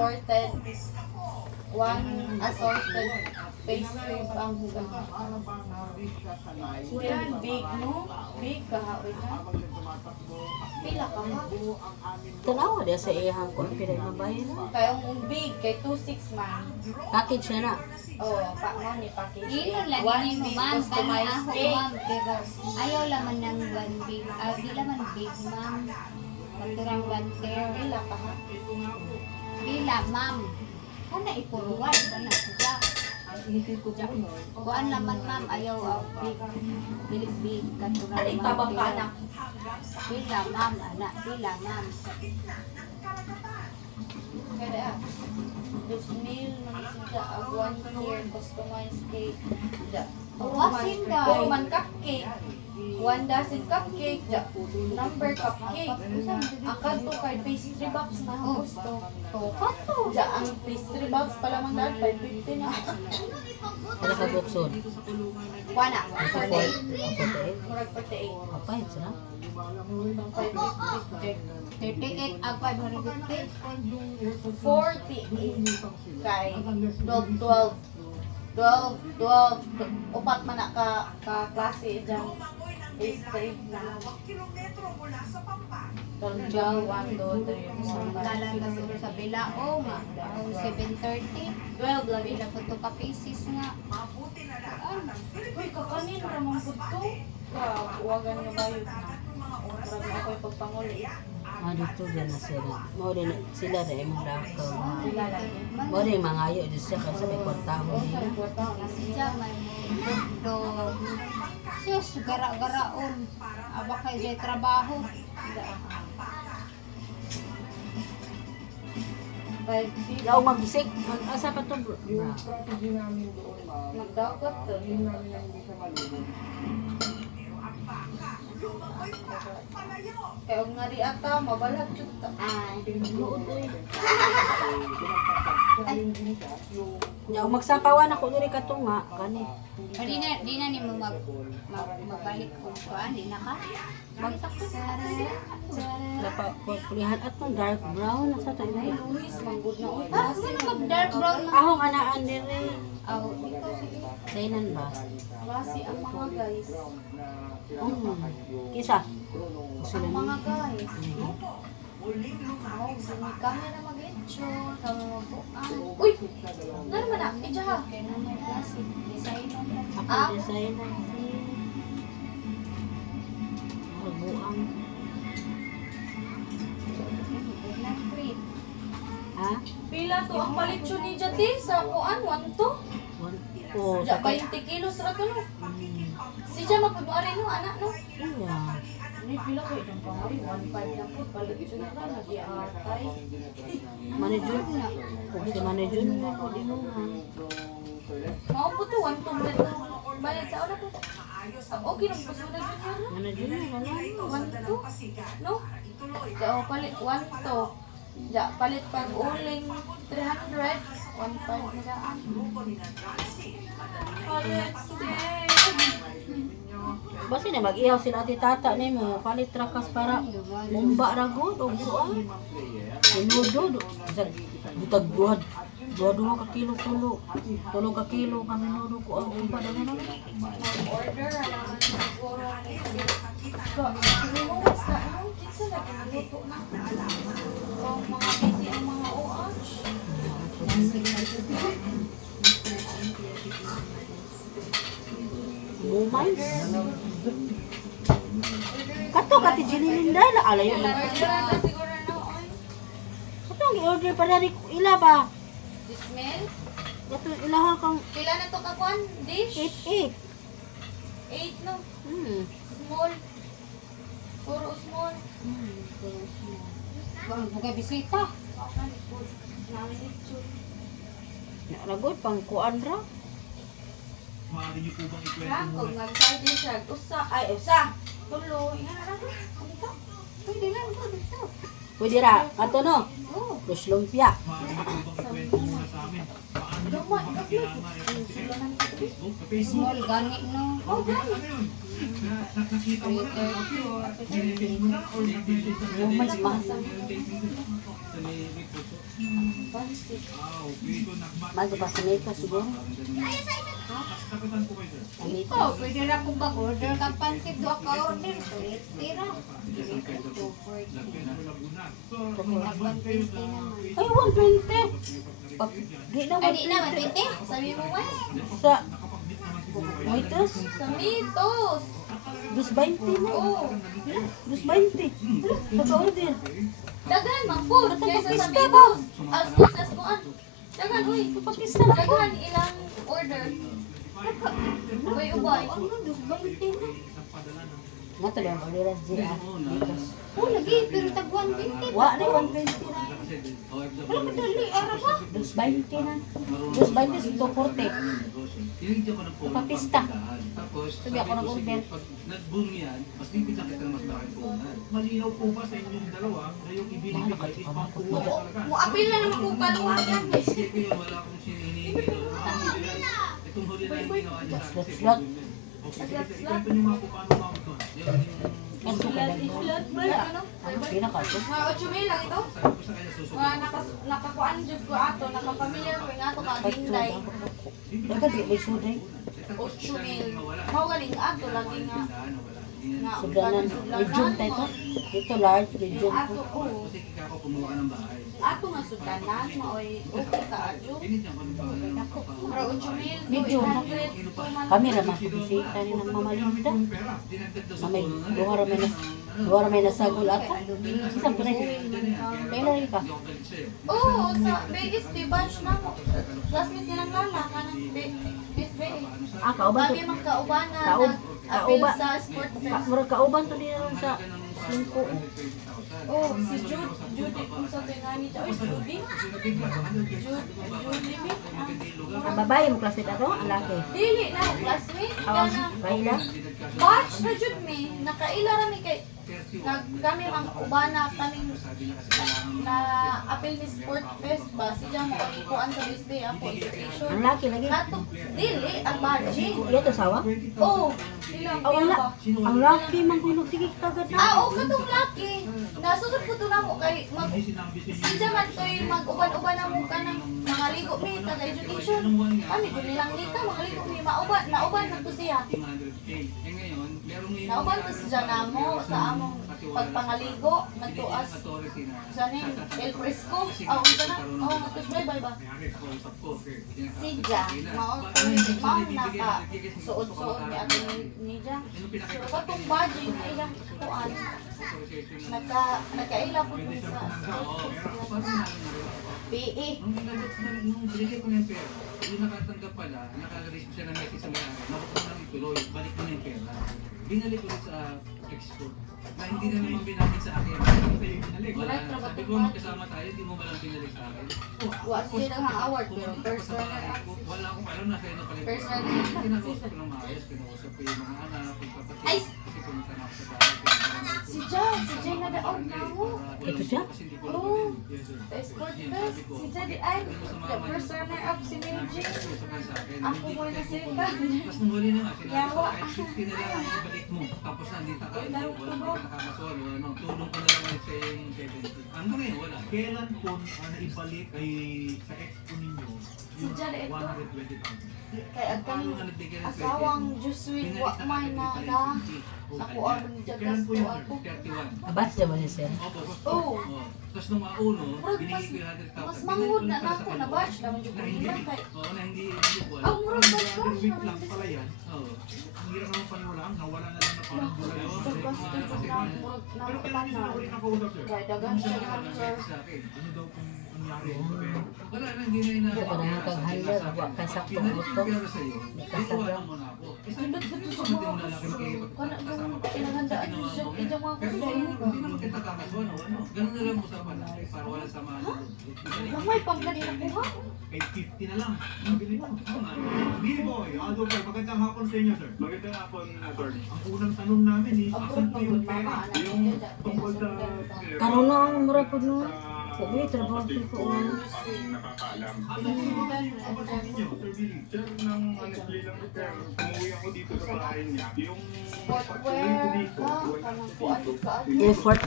assorted. One assorted pastry ang yan, big no? Big kahawin na. Pila ka ha? Tanawa dia sa iyang ko pila na bayan. Kayong big, kay 2.6 man. Package na na. Oo, pa mo ni package. Dili lang One ini mo big ma'am, kani customized ako cake. ma'am, pero ayaw laman ng one big, di laman big ma'am. Maturang one pair. Pila ka ha? Dila ma'am. Kana ipuruwan, kana siya. Kuan naman ma'am, ayaw big. Dili big, katurang Aling one tabang ka pair. anak. Dila ma'am, anak, dila ma'am. Kaya ah. This meal manisida ang one tier customized cake. Wasin daw. Puro man cupcake. 1 dozen cupcake. Number cupcake. Ang kanto kay pastry box na ang gusto. Kato. Ang pastry box pala man dahil 550 na. Ada ka boksod. Kuana. 48. Murag 48. Apay sila. Ang 550. 38 ag 550. 48 kay 12 upat man na ka klase dyan pastry na Dolja 1, 2, 3, 4, Dalan na sa Bilao, 730. 12 lagi Bila po ito ka pieces nga. uy kakanin ramang food ko uwagan nga bayod na marami ako'y pagpanguli Ah, dito din na sila. Mao din sila na imong lakaw. sila lagi Mao din mangayo di siya kasi may kwartaho niya. Siya may dog. Sus, gara-garaon. Aba kay jay trabaho. 5 Yaw magisik. Asa pa to bro? magdagat to kaya og nga di ata mabalag jud ta Luod oy. Yaw magsapawan ako diri katunga kani. O di na ni mo magbalik kung kuan, di na ka. Magtakot. Dapat pulihan at ng dark brown nasa tayo. Luis manggod na uy Ah, sino mag dark brown na? Ahong anaan diri. Aw, ikaw sige. Sainan ba? klase ang mga guys Kisa. ang mga guys kami na mag-lecture kami magbukan uy naman na idya ha Kaya na may klase. Design lang. Ako designan si Buang. Ha? pila to ang palit ni Jati sa kuan 1 to Oh, ja sa kay. 20 kilos ra to no si Jama pag-ari no anak no Iya. ni pila ko itong pangari 1.5 lang po palit siya na nag-iatay Manager na. Kung si manager na ko din mo. mao po to 1 to bayad sa una po okay lang po sa una junior no Manager na wala. 1 to no ja palit 1 to ja palit pag uling 300 1.5 na daan palit Basi na mag-ihaw sila ati tata ni mo. Palit rakas para mumba ragod o buwan. Sinudo. Butag duha ka kilo tulo. Tulo ka kilo kami nudo ko ang umpa na naman. order naman siguro so minuwas na ano kinsa na kinaluto na ang mga busy ang mga OH Mumais. Kato kati Jinilinda la alayo lang. order na siguro na oy Kato ang i-order pa dari ila ba? smell Kato ilaha kang pila na to ka kuan dish 8. 8 no small puro small Bukay bisita. Ragod pang kuan ra. Maaari niyo po bang ikwento ha muna? kung mag-try din siya usa tulo ina na lang Pwede lang po dito. Pwede ra. Kato no. Plus lumpia. Maaari niyo po bang ikwento muna sa amin? Paano niyo po gamay makilala itong si Facebook? Sa Facebook? Small gani no. Ano yun? Nakakita mo na ang kapyo. Nilipin mo na or nilipin mo na. Yung mas pasa. Sa may puso. Pansit. Bago pa sa nito siguro. Ito, pwede na kung bag-order ka pansit, doon ka order. Tira. Ay, 120. Di na Ay, di na, 120. 120? Sabi mo, Wes? Sa Waitress, Sa Mitos. 220 na. Oo. 220. Pag-order. Dagan, mag-food. Kaysa sa Pista ba? Mitos. As good as kuan. Dagan, uy. Papista na po. Dagan, ilang order. Uy, ubay. Ano, 220 na. Nga to lang, orderan siya. Oh, lagi, pero tag 120. Wa na 120 na. Pero madali, ara ba? 220 na. 220 sa 240. Papista. Sabi ako nag-order. Pag nag-boom yan, mas bibigyan kita ng mas maraming puhunan. Malinaw po ba sa inyong dalawa na yung ibinibigay is pang puhunan talaga? Muapil na naman kung paluwagan. Sige ko yun, wala akong hinihingi. Itong huli na yung ginawa niya sa akin. Slot. Okay, ito yung mga kung paano mga ito. Ito ka lang. Ano? Ano, pinaka ito? Mga 8,000 lang ito. Sabi ko sa kanya, susunod. Mga nakakuan jud ko ato, nakapamilyar ko nga ato kaginday. Daga di may suday. 8,000. Mao galing ato lagi nga Sudanan. Medium tayo ito. Ito large, medium. ato oh. Kasi kaya ako kumuha ng bahay. Ato nga sudanan maoy okay ka adyo. Binigyan ko ng bahay. Pero 8,000, Medium. 200. Kami naman kubisita rin ng mamalinda. Na may duwara may nasagol ato. Isang tunay. Kailan rin ka? Oo, sa biggest di batch na mo. Classmate nilang lala kanang best bay. Ah, kauban to. Kami magkaubana Kauba. apil sa sports fest. Murag kauban to din ron sa 5. Oh, si Judy kung sa tinani siya. Oy, Judy. Judy mi. Ang babae mo klase ato, ang laki. Dili na classmate Awas, kana. baila. Batch na jud mi. Nakaila ra mi kay kami mang ubana kaming na apil ni sport fest ba siya mo ang kuan sa bisbay ako Ang education. laki lagi. Nato dili ang budget. Iya to sawa? Oh, silang Ang pila la ba? ang laki man kuno sige kagad na. Ah, oo, katong laki. Nasugod ko to na mo kay mag Sidya man to'y mag-uban-uban na mo ka ng mga ligo mi taga education. Kami dun nilang lita, mga ligo mi mauban, nauban na to siya. Nauban to siya na mo sa among pagpangaligo, matuas sa ning El Fresco. Oh, ito na. Oh, matus bye ba? Sidya, mao naka suod-suod ni ato ni Sidya. So katong budget na ilang kuan. Nagkaila po dun sa PE. Nung binigay ko yung pera, yung nakatanggap pala, nakareach siya ng message sa may-ari, nakuha nang ituloy, balik mo na yung pera. Binalik ulit sa ex-ko, na hindi na naman binalik sa akin. Wala na. Sabi ko, magkasama tayo, hindi mo malang binalik sa akin. Wa sila nang award pero personal ako. Wala akong alam na sa'yo na pala. Personal. Kinausap ko ng maayos, kinausap ko yung mga anak, yung kapatid. Ay! Kasi pumunta na ako sa bahay. Si Jay na daon na mo. Ito siya? Oo. Sa Sport Fest, si Jay ay the first runner up si Meiji. Ako mo na sila. Tapos nung huli na nga, sinabi ko Yawa. kahit 50 na lang ang ibalik mo. Tapos nandito ka, hindi, wala ka nakakasuhan, wala nang tulong ko na lang ulit sa yung 70. Hanggang ngayon, wala. Kailan po naibalik ay sa ex po ninyo Si Jay ito. 120,000? Kaya ang Paano kaming nga nagbigay ng 20? asawang Jusweet Wakmay na ako ang jagas ko ako. 31. Abat siya ba niya sir? Opo. Oo. Tapos nung mauno, Murag binigay ko yung 100,000. mas mangod na na ako na batch naman yung Na hindi, kuliman kay. oo, na hindi ko Ang alam. murag batch Another week lang batch. pala yan. Oo. Ang hirap naman paniwalaan, nawala na lang na parang bulay. Jagas ko na murag Pero kailan nyo na ulit nakausap sir? Kaya dagan siya nga sir. Sa akin. Ano daw kung nangyari sa pera? Wala na, hindi na Hindi pa naman kag-handle, wa kay sakto gusto. Iniwanan mo na ako. Pindot ko to sa mga gusto. Kana yung pinaghandaan niyo siya. Ijang mga Pero gusto. hindi naman kita kakasuhan o ano. Ganun na lang usapan natin para wala samahan doon. Lamay pang kanina kuha. 850 na lang. Mabili mo. Billy Boy, Aldo Boy, magandang hapon sa inyo sir. Magandang hapon, attorney. Ang unang tanong namin eh, Abroad asan po na yung mama. pera? Anak Yung niya dyan. tungkol sa Karon na ang mura pud no. Kuwi trabaho kapatid ko. ko ang nakakaalam. asan po yung kapatid ninyo, Sir Billy? Sir, nang honestly lang, sir, umuwi ako dito sa bahay niya. Yung Sportwear. pag-uwi ko dito, Ah, wala kanang siya kuan dito. ka. Effort